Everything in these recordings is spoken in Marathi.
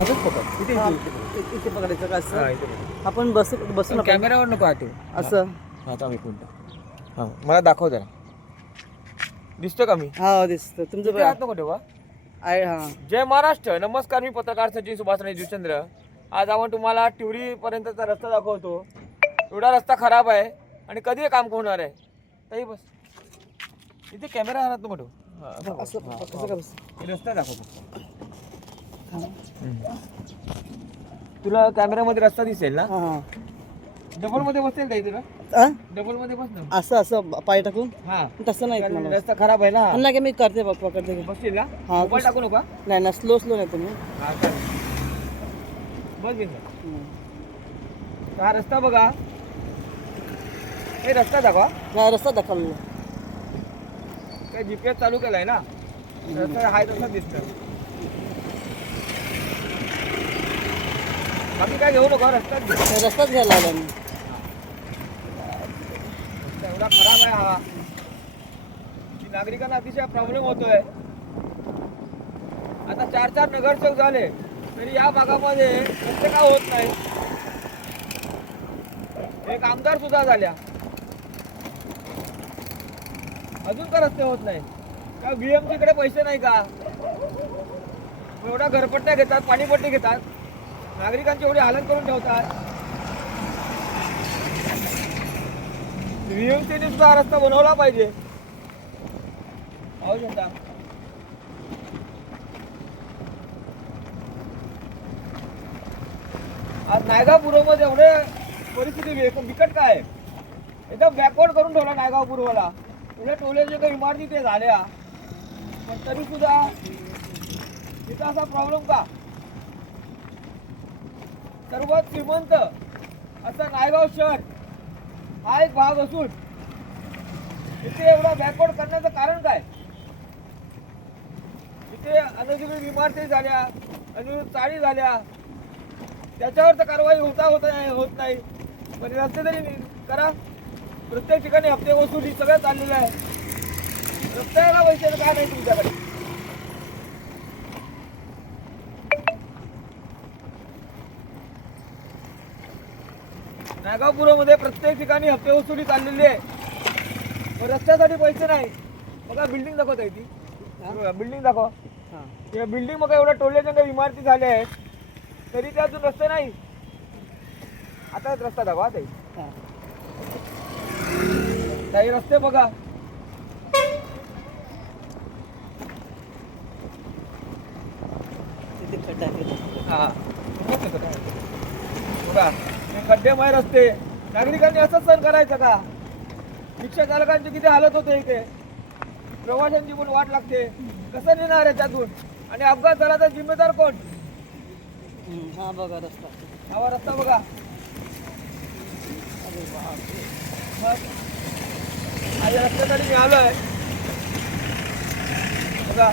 असंच पकड इथे हा, इथे इथे इथे पकडायचं का हा असं इथे पकड. आपण बसून आपण कॅमेरावर नको आठव असं हा थांब एक मिनिट. हां मला दाखव जरा दिसतो का मी हा दिसतं तुमचं इथे हात नको ठेवा. आहे हा जय महाराष्ट्र. नमस्कार, मी पत्रकार सचिन सुभाष जुचंद्र. आज आपण तुम्हाला टिवरी पर्यंतचा रस्ता दाखवतो. एवढा रस्ता खराब आहे आणि कधी काम होणार आहे ताई बस इथे कॅमेरा हात नको ठेवू. असं असं का बस हे रस्ता दाखवतो. तुला कॅमेरामध्ये रस्ता दिसेल ना. हा हा डबल मध्ये बसेल का तुला हा? डबल मध्ये बस ना. असं असं पाय टाकून हा तसं नाही कारण मला रस्ता खराब आहे ना. नाही का मी करते पकडते बसशील ना. हा, मोबाईल टाकू नका. नाही ना स्लो नाही तुम्ही हा चालेल. बस बिंदास. हा रस्ता बघा. हे रस्ता दाखवा. हा रस्ता दाखवला काय जीपीएस चालू केलाय ना. रस्ता हाय तसा दिसतं. बाकी काय घेऊ नका. रस्ताच घे. रस्ताच घ्यायला आला मी रस्ता एवढा खराब आहे हा की नागरिकांना अतिशय प्रॉब्लेम होतोय. आता 4 नगरसेवक झाले तरी या भागामध्ये रस्ते का होत नाही. एक आमदार सुद्धा झाल्या अजून का रस्ते होत नाही. का बीएमसी कडे पैसे नाही का. एवढा घरपट्ट्या घेतात, पाणीपट्टी घेतात, नागरिकांची एवढी हालत करून ठेवतात. बीएमसीने सुद्धा हा रस्ता बनवला पाहिजे. पाहू शकता. आज नायगाव पूर्वमध्ये एवढे परिस्थिती बिकट काय आहे. एकदम बॅकवर्ड करून ठेवला नायगाव पूर्वला. एवढे टोलेचे काही इमारती ते झाल्या पण तरी सुद्धा तिथं असा प्रॉब्लेम का. सर्वात श्रीमंत असं नायगाव शहर हा एक भाग असून इथे एवढा बॅकवर्ड करण्याचं कारण काय. इथे अनधिकृत इमारती झाल्या, अनधिकृत चाळी झाल्या, त्याच्यावर तर कारवाई होत नाही. पण रस्ते तरी करा. प्रत्येक ठिकाणी हप्ते वसुली सगळं चाललेलं आहे. रस्त्याला पैसे काय नाही तुमच्याकडे. नागावपुरामध्ये प्रत्येक ठिकाणी हप्ते वसुली चाललेली आहे. पण रस्त्यासाठी पैसे नाही. बघा बिल्डिंग दाखवत आहे ती बिल्डिंग दाखव. त्या बिल्डिंग बघा एवढ्या टोलल्याच्या इमारती झाल्या आहेत तरी ते अजून रस्ते नाही. आता रस्ता दाखवा ताई. काही रस्ते बघा. हा बघा खड्डेमय रस्ते. नागरिकांनी असंच सहन करायचं का. रिक्षा चालकांची किती हालत होते इथे. प्रवाशांची पण वाट लागते. कसं नेणार आहे त्यातून. आणि अपघात झाला तर जिम्मेदार कोण. हा बघा रस्ता हा रस्ता बघा. आज रस्त्यासाठी मी आलोय बघा.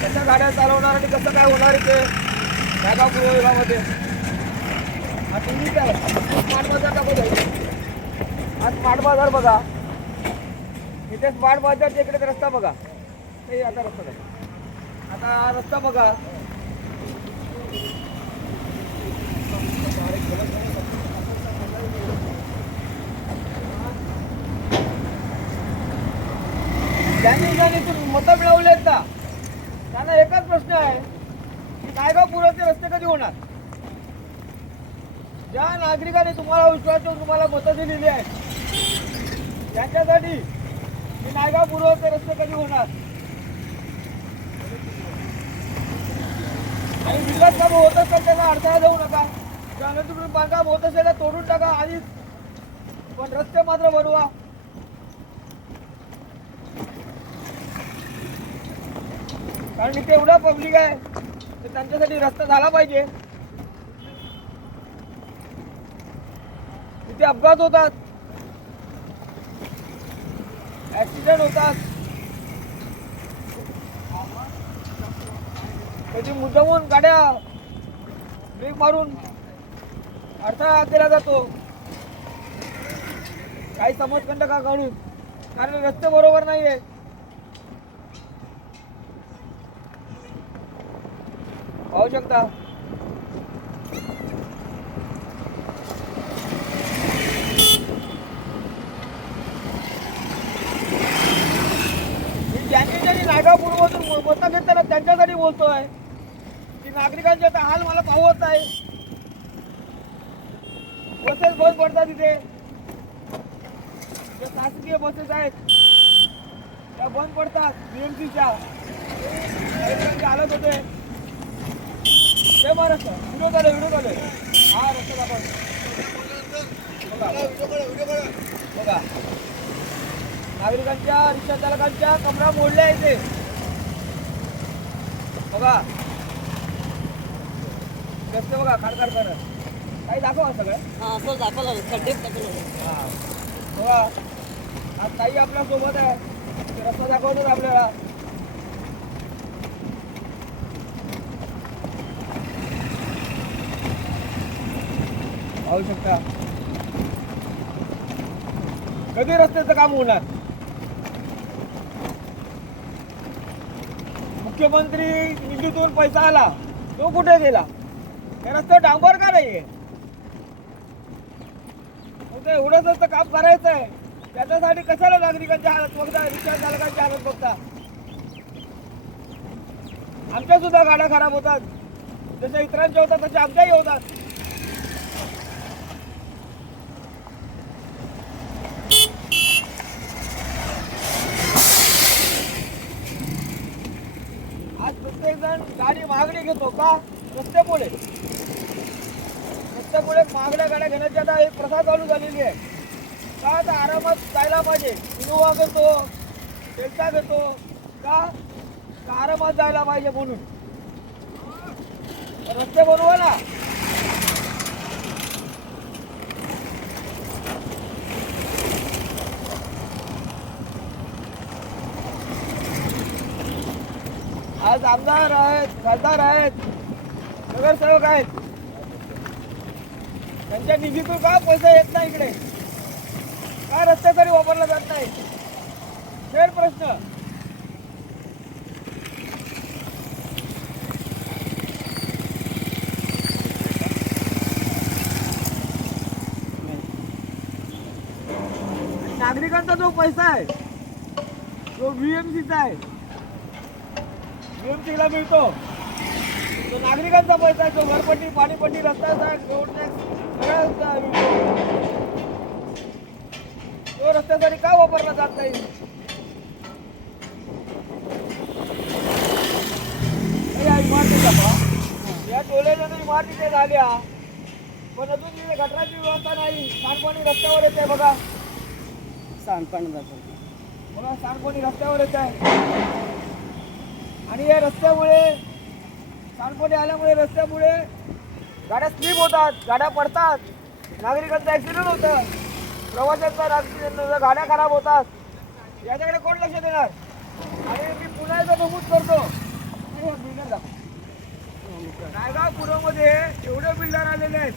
कशा गाड्या चालवणार आणि कसं काय होणार इथे नागाव पूर्व विभागामध्ये. हा तुम्ही काय स्मार्ट बाजार दाखवतो. हा स्मार्ट बाजार बघा. इथे स्मार्ट बाजारच्या इकडे रस्ता बघा. हे आता रस्ता बघा. आता हा रस्ता बघा. ज्यांनी मतं मिळवलेत ना त्यांना एकच प्रश्न आहे की नायगाव पूर्वचे रस्ते कधी होणार. ज्या नागरिकांनी तुम्हाला विश्वास ठेवून तुम्हाला मतं दिलेली आहेत त्यांच्यासाठी की नायगाव पूर्वचे रस्ते कधी होणार. आणि विकास काम होत असेल त्यांना अडथळा देऊ नका. अनधिकृत बांधकाम होत असेल तर तोडून टाका आधीच. पण रस्ते मात्र बनवा. कारण इथे एवढा पब्लिक आहे तर त्यांच्यासाठी रस्ता झाला पाहिजे. इथे अपघात होतात, ऍक्सिडेंट होतात. कधी मुद्दामून गाड्या ब्रेक मारून अडथळा केला जातो. काही समजखंड का काढून, कारण रस्ते बरोबर नाहीये. पाहू शकता ज्यांनी नागापूरमधून मतं घेतलं त्यांच्यासाठी बोलतोय की नागरिकांचे आता हाल मला पाहत आहे. बसेस बंद पडतात तिथे, जे शासकीय बसेस आहेत त्या बंद पडतात. बीएमसीच्या हालत होते. ते महाराष्ट्र व्हिडिओ काढले हा रस्ता दाखवतो बघा. नागरिकांच्या रिक्षा चालकांच्या कमरा मोडल्या इथे बघा. रस्ते बघा खाडखाड करत. काही दाखवा सगळं. हा असं दाखवलं खड्डे दाखवलं. हा बघा आज ताई आपल्या सोबत आहे. ते रस्ता दाखवतो आपल्याला. पाहू शकता कधी रस्त्याचं काम होणार. मुख्यमंत्री निधीतून पैसा आला तो कुठे गेला. त्या रस्त्यावर डांबर का नाहीये. एवढंच रस्तं काम करायचं आहे त्याच्यासाठी कशाला नागरिकांच्या हालत बघता, रिक्षा चालकांच्या हालत बघता. आमच्या सुद्धा गाड्या खराब होतात. जशा इतरांच्या होतात तशा आमच्याही होतात. आज प्रत्येक जण गाडी मागणी घेतो का रस्त्यामुळे. रस्त्यामुळे महागड्या गाड्या घेण्याची आता एक प्रथा चालू झालेली आहे. का आता आरामात जायला पाहिजे. इनोवा घेतो, डेल्टा घेतो का आरामात जायला पाहिजे म्हणून. रस्ते बनवा ना. आज आमदार आहेत, खासदार आहेत, नगरसेवक आहेत. त्यांच्या निधीतून का पैसा येत नाही इकडे. का रस्त्यासाठी वापरला जात नाही. फेर प्रश्न. नागरिकांचा जो पैसा आहे तो बीएमसीचा आहे. बीएमसीला मिळतो तो नागरिकांचा पैसा आहे. तो घरपट्टी, पाणीपट्टी, रस्ता रोड टॅक्स सगळ्या तो रस्त्यासाठी का वापरला जात नाही. या इमारतीचा या टोलेच्या इमारती ते झाल्या पण अजून तिथे गटराची व्यवस्था नाही. सांडपाणी रस्त्यावर येत आहे बघा. सांडपाणी दाखवलं बघा सांडपाणी रस्त्यावर येत आहे. आणि या रस्त्यामुळे सांडपाणी आल्यामुळे रस्त्यामुळे गाड्या स्लिप होतात, गाड्या पडतात, नागरिकांचा ऍक्सिडेंट होतं, प्रवाशांचा ऍक्सिडेंट होतं, गाड्या खराब होतात. याच्याकडे कोण लक्ष देणार. आणि मी पुन्हा एकदा नमूद करतो बिल्डर दाखव. नायगाव पूर्वमध्ये एवढे बिल्डर आलेले आहेत.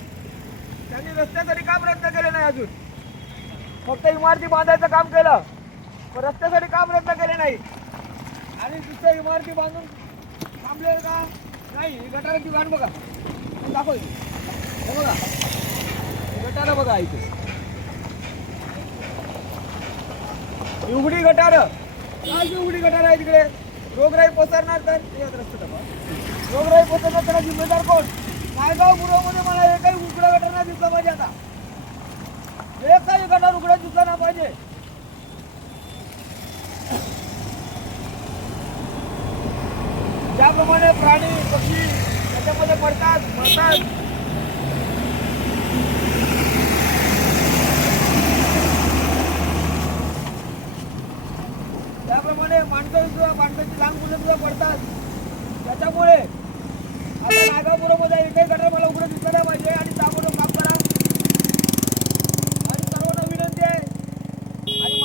त्यांनी रस्त्यासाठी का प्रयत्न केले नाही. अजून फक्त इमारती बांधायचं काम केलं पण रस्त्यासाठी का प्रयत्न केले नाही. आणि दुसऱ्या इमारती बांधून थांबले का नाही. गटाराची वाट बघा दाखव. हे बघा गटार बघा इथे उघडी गटार. काय उघडी गटार आहे तिकडे. रोगराई पसरणार तर रोगराई पसरणार त्याला जिम्मेदार कोण. नायगाव पूर्वमध्ये मला एकही उघडा गटार नाही दिसला पाहिजे. आता एकही गटार उघडा दिसला ना पाहिजे. ज्याप्रमाणे प्राणी पक्षी त्याच्यामध्ये मरतात त्याप्रमाणे माणसाची लहान मुलं सुद्धा पडतात. त्याच्यामुळे आता नागापूरमध्ये एकही गटार मला उघडं दिसलं नाही पाहिजे. आणि ताबडतोब काम करा. आणि सर्वांना विनंती आहे. आणि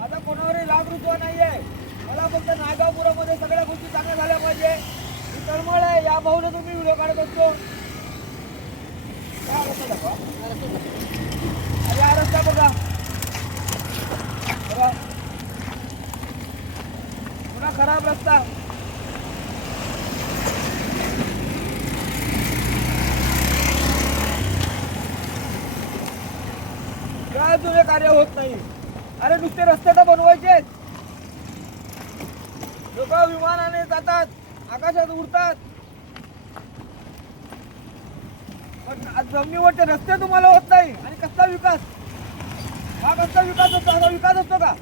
माझा कोणावरही लाभ रुजवा नाही आहे. मला फक्त नागापूरमध्ये सगळ्या गोष्टी चांगल्या झाल्या पाहिजे. ही तळमळ आहे. या भाऊने तुम्ही व्हिडिओ काढत असतो. हा रस्ता दाखवा. आणि हा रस्ता बघा. हा खराब रस्ता. काय तुझे कार्य होत नाही. अरे नुसते रस्ते तर बनवायचे. लोक विमानाने जातात, आकाशात उडतात, पण जमिनीवरचे रस्ते तुम्हाला होत नाही. आणि कसला विकास? हा कसला विकास असतो? हा विकास असतो का?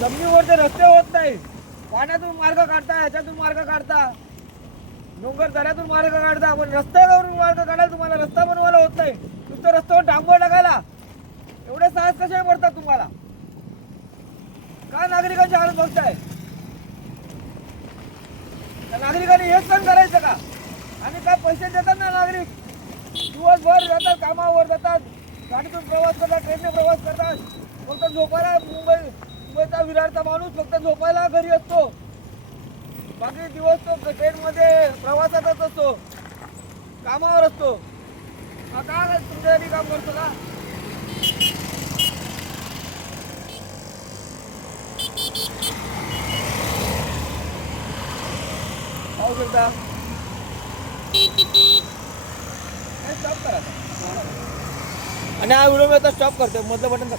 जमिनीवरचे रस्ते होत नाही. पाण्यातून मार्ग काढता, ह्याच्यातून मार्ग काढता, डोंगर दऱ्यातून मार्ग काढता, पण रस्त्यावरून मार्ग काढायला तुम्हाला रस्ता बनवायला होत नाही. नुसतं रस्त्यावर डांबर टाकायला एवढे साहस कसे पडतात तुम्हाला? का नागरिकांची हालत बघताय? त्या नागरिकांनी हेच सण करायचं का? आणि काय पैसे देतात ना नागरिक, दिवसभर जातात, कामावर जातात, गाडीतून प्रवास करतात, ट्रेनने प्रवास करतात, फक्त झोपायला मुंबईचा विरारचा माणूस फक्त झोपायला घरी असतो. बाकी दिवस तो ट्रेनमध्ये प्रवासातच असतो, कामावर असतो. हा का तुमच्यासाठी काम करतो का? पाहू शकता. स्टॉप करा आणि हा व्हिडिओ मी आता स्टॉप करतोय. मधलं बटन दाब.